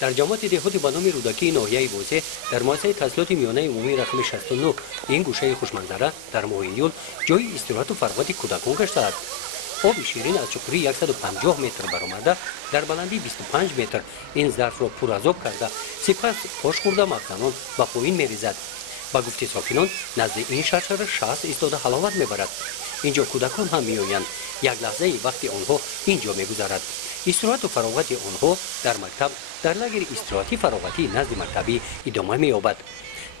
در جامعه دهاتی به نام رودکی ناحیه بوسه در مؤسسه تحصیلات میانه عمومی رقم 69 این گوشه خوشمنظره در ماه ایول جای استراحت و فراغت کودکان گشته است. آب شیرین از چقدری 150 متر برآمده در بلندی 25 متر این ظرف را پر از آب کرده سپس پاش خورده مخزنان به پایین میریزد. با گفته ساکنان نزد این شرشره 60 ایستاده حلاوت میبرد. اینجا کودکان هم میآیند. یک لحظه وقتی آنها اینجا میگذرد. استراحت و فراغت آنها در مکتب در لاگر استراحتی فراغتی نزد مکتبی ادامه می‌یابد.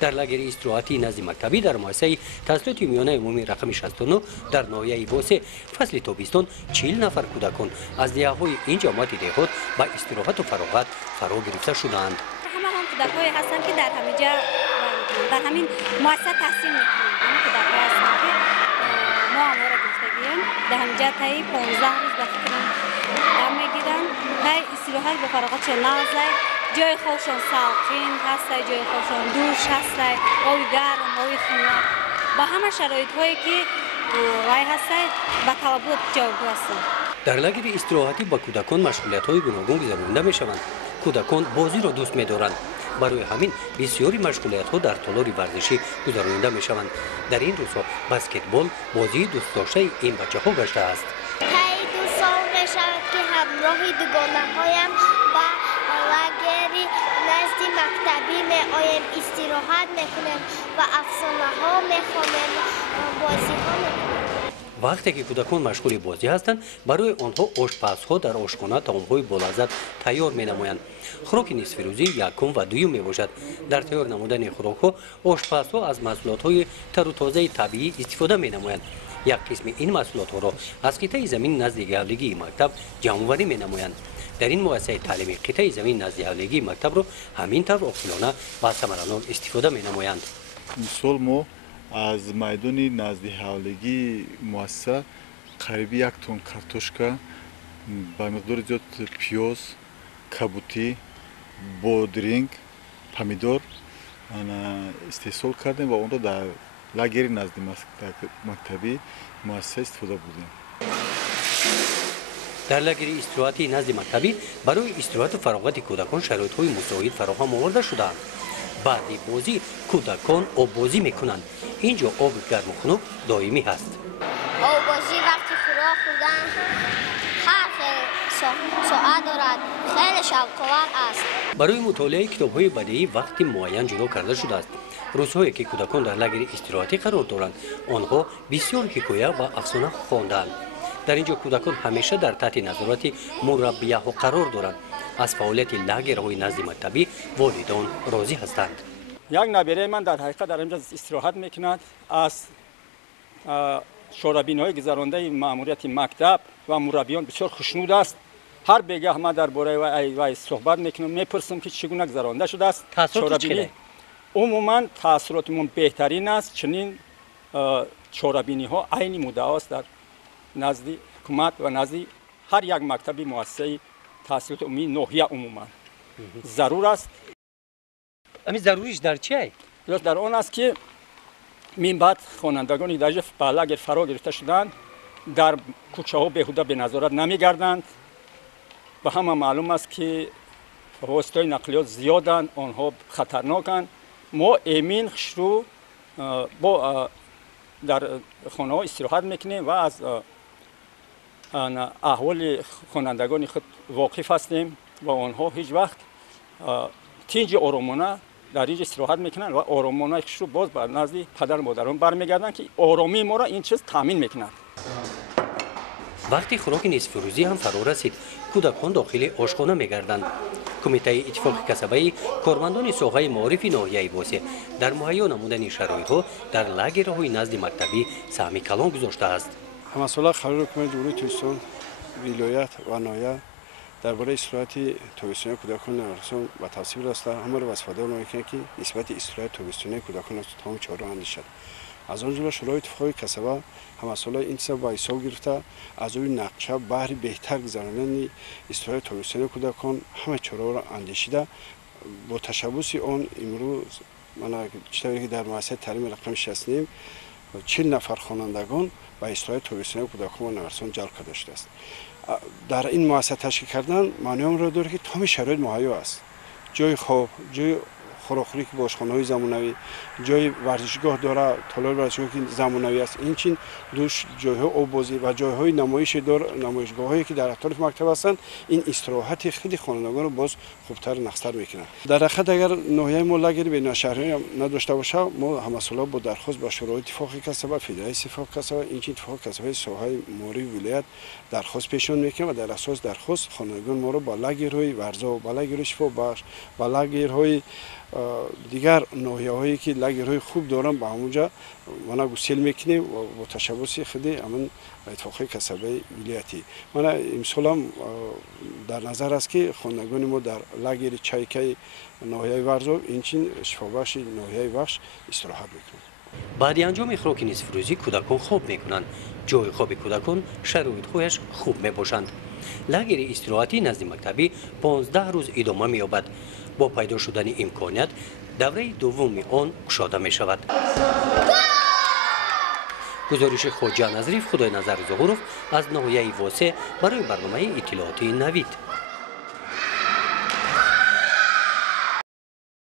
در لاگر استراحتی نزد مکتبی در مؤسسه تحصیلات میانه عمومی رقم 69 در ناحیه بوسه فصل تابستان 40 نفر کودکان از دهه‌های این جامعه دهات با استراحت و فراغت فرا گرفته شدند. همه هم کودک‌های هستند که در همینجا در همین مؤسسه تحصیل می‌کنند. همین کودک‌ها هستند که ما هم را گفتگیم در همینجا تایی 15 روز وقتی دم می‌گیرند تای استراحت و فراغت چه لازم جای خودشون ساکن هست، جای خودشون دوش هست، آبی گرم، آبی خنک با همه شرایط‌هایی که وای هست با طلبات جواب هستند. در لاگر استراحتی با کودکان مشغولیت‌های گوناگون گذرانده می‌شوند. کودکان بازی را دوست می‌دارند. برای همین بسیاری مشغولیت‌ها در تالار ورزشی گذرانده می‌شوند. در این روزها بسکتبال بازی دوست داشته این بچه‌ها گشته است. تایی دو سال می‌شود که همراه دوگانه‌هایم با لاگری نزد مکتبی می‌آییم استراحت می‌کنیم و افسانه‌ها می‌خوانیم بازی‌ها می‌کنیم. وقتی که کودکان مشغول بازی هستند برای آنها آشپزها در آشخانه طعام‌های بالذت تیار می‌نمایند. خوراک نصف روزی یکم و دوم میباشد. در تیار نمودن خوراک‌ها آشپزها از محصولات‌های تر و تازه طبیعی استفاده می‌نمایند. یک قسم این محصولات‌ها را از قطعه زمین نزد گردگی مکتب جمع‌آوری می‌نمایند. در این مؤسسه تعلیمی قطعه زمین نزد گردگی مکتب را همینطور عاقلانه و ثمرانه استفاده می‌نمایند. از میدان نزد حوالگی مؤسسه قریب 1 تن کارتوشکا با مقدار زیاد پیاز، کبوتی، بادرنگ، پمیدور استحصال کردیم و اون را در لاگر نزد مکتبی مؤسسه استفاده بودیم. در لاگر استراحتی نزد مکتبی برای استراحت و فراغت کودکان شرایط‌های مساعد فراهم آورده شده‌اند. بعد بازی کودکان آب بازی میکنند. اینجا آب گرم و خنک دائمی هست. آب بازی وقتی خوراک خوردن هر ساعت دارد خیلی شوق‌آور است. برای مطالعه کتاب‌های بدیعی وقتی معین جدا کرده شده است. روزهایی که کودکان در لاگر استراحتی قرار دارند آنها بسیار حکایه و افسانه خواندند. در اینجا کودکان همیشه در تحت نظارت مربی‌ها قرار دارند. از فعالیت لاگرهای نزد مکتبی والدان راضی هستند. یک نبیره من در حقیقت در اینجا استراحت میکند. از شورابین‌های گذرانده مأموریت مکتب و مربیان بسیار خوشنود است. هر بگاه ما درباره وی صحبت میکنم میپرسم که چگونه گذرانده شده است. شورابینی عموما تاثیراتمون بهترین است. چنین شورابینی ها عین مدعا است در نزد حکومت و نزد هر یک مکتبی مؤسسه تحصیلات عمومی ناحیه عموما ضرور است. همین ضروریش در چیه؟ در آن است که من بعد خوانندگانی در لاگر فرا گرفته شدند در کوچه ها بهوده به نظارت نمیگردند. به همه معلوم است که واسطه نقلیات زیادند، آنها خطرناکند. ما امین رو با در خانه ها استراحت میکنیم و از احوال خوانندگان خود واقف هستیم و آنها هیچ وقت تیج آرامانه در اینجا استراحت میکنند و آرامانه رو باز بر نزد پدر و مادران برمیگردند که آرامی ما را این چیز تامین میکنند. وقتی خوراک نصف روزی هم فرا رسید کودکان داخل آشخانه میگردند. کمیته اتفاق کسبی کارمندان ساحه معارف ناحیه بوسه در مهیا نمودن شرایط‌ها در لاگرهای نزد مکتبی سهم کلان گذاشته است. مسئله قرار حکومت جمهوری ترکستان ولایت و ناحیه درباره استراحت تابستانی کودکان ارسال و تحصیل است. همه را وظیفه‌دار می‌کنند که نسبت استراحت تابستانی کودکان از تمام چاره اندیشد. از آن جمله شورای اتفاقی کسبه هم مسئله این سب با حساب گرفته از روی نقشه بهره بهتر گذراندن استراحت تابستانی کودکان همه چاره را اندیشیده. با تشبث آن امروز من چطوری که در مؤسسه تعلیم رقم 69 40 نفر خوانندگان و استراحت تابستانی کودکان ارسال جلب کرده شده است. در این مؤسسه تشکیل کردن معنی را داره که تمام شرایط مهیا است. جای خواب، جای خوراکخوری که باشخانه‌های زمانوی، جای ورزشگاه داره، تالار ورزشگاه که زمانوی است. این چین دوش جای‌های آب‌بازی و جای‌های نمایشگاه‌هایی که در اطراف مکتب هستند، این استراحت خیلی خوانندگان رو باز خوبتر نخستر میکنن. در حقیقت اگر ناحیه ما لگر بین شهری نداشته باشه، ما همساله با درخواست به شورای اتفاق کسب، فدراسیون اتفاق کسب، این چین اتفاق کسب ساحه ماری ولایت درخواست پیشون میکنه و در اساس درخواست خوانندگان ما رو با لگرهای ورزا، با لگر شفا بخش، با لگرهای دیگر ناحیه‌هایی که لگرهای خوب دارن به همونجا ما گسیل میکنیم و با تشبث خودی امن اتفاقی کسبه ولایتی. من امسال هم در نظر است که خوانندگان ما در لگر چایکای ناحیه ورزا اینچین شفا بخش ناحیه بخش استراحت میکنند. بعد انجام خوراک نصفروزی کودکان خوب میکنند. جای خواب کودکان شرایط خویش خوب میباشند. لگر استراحتی نزد مکتبی 15 روز ادامه مییابد. با پیدا شدن امکانیت دوره دوم آن گشاده می شود. گزارش خواجه نظریف خدای نظر ظهورов از ناحیه واسه برای برنامه اطلاعاتی نوید.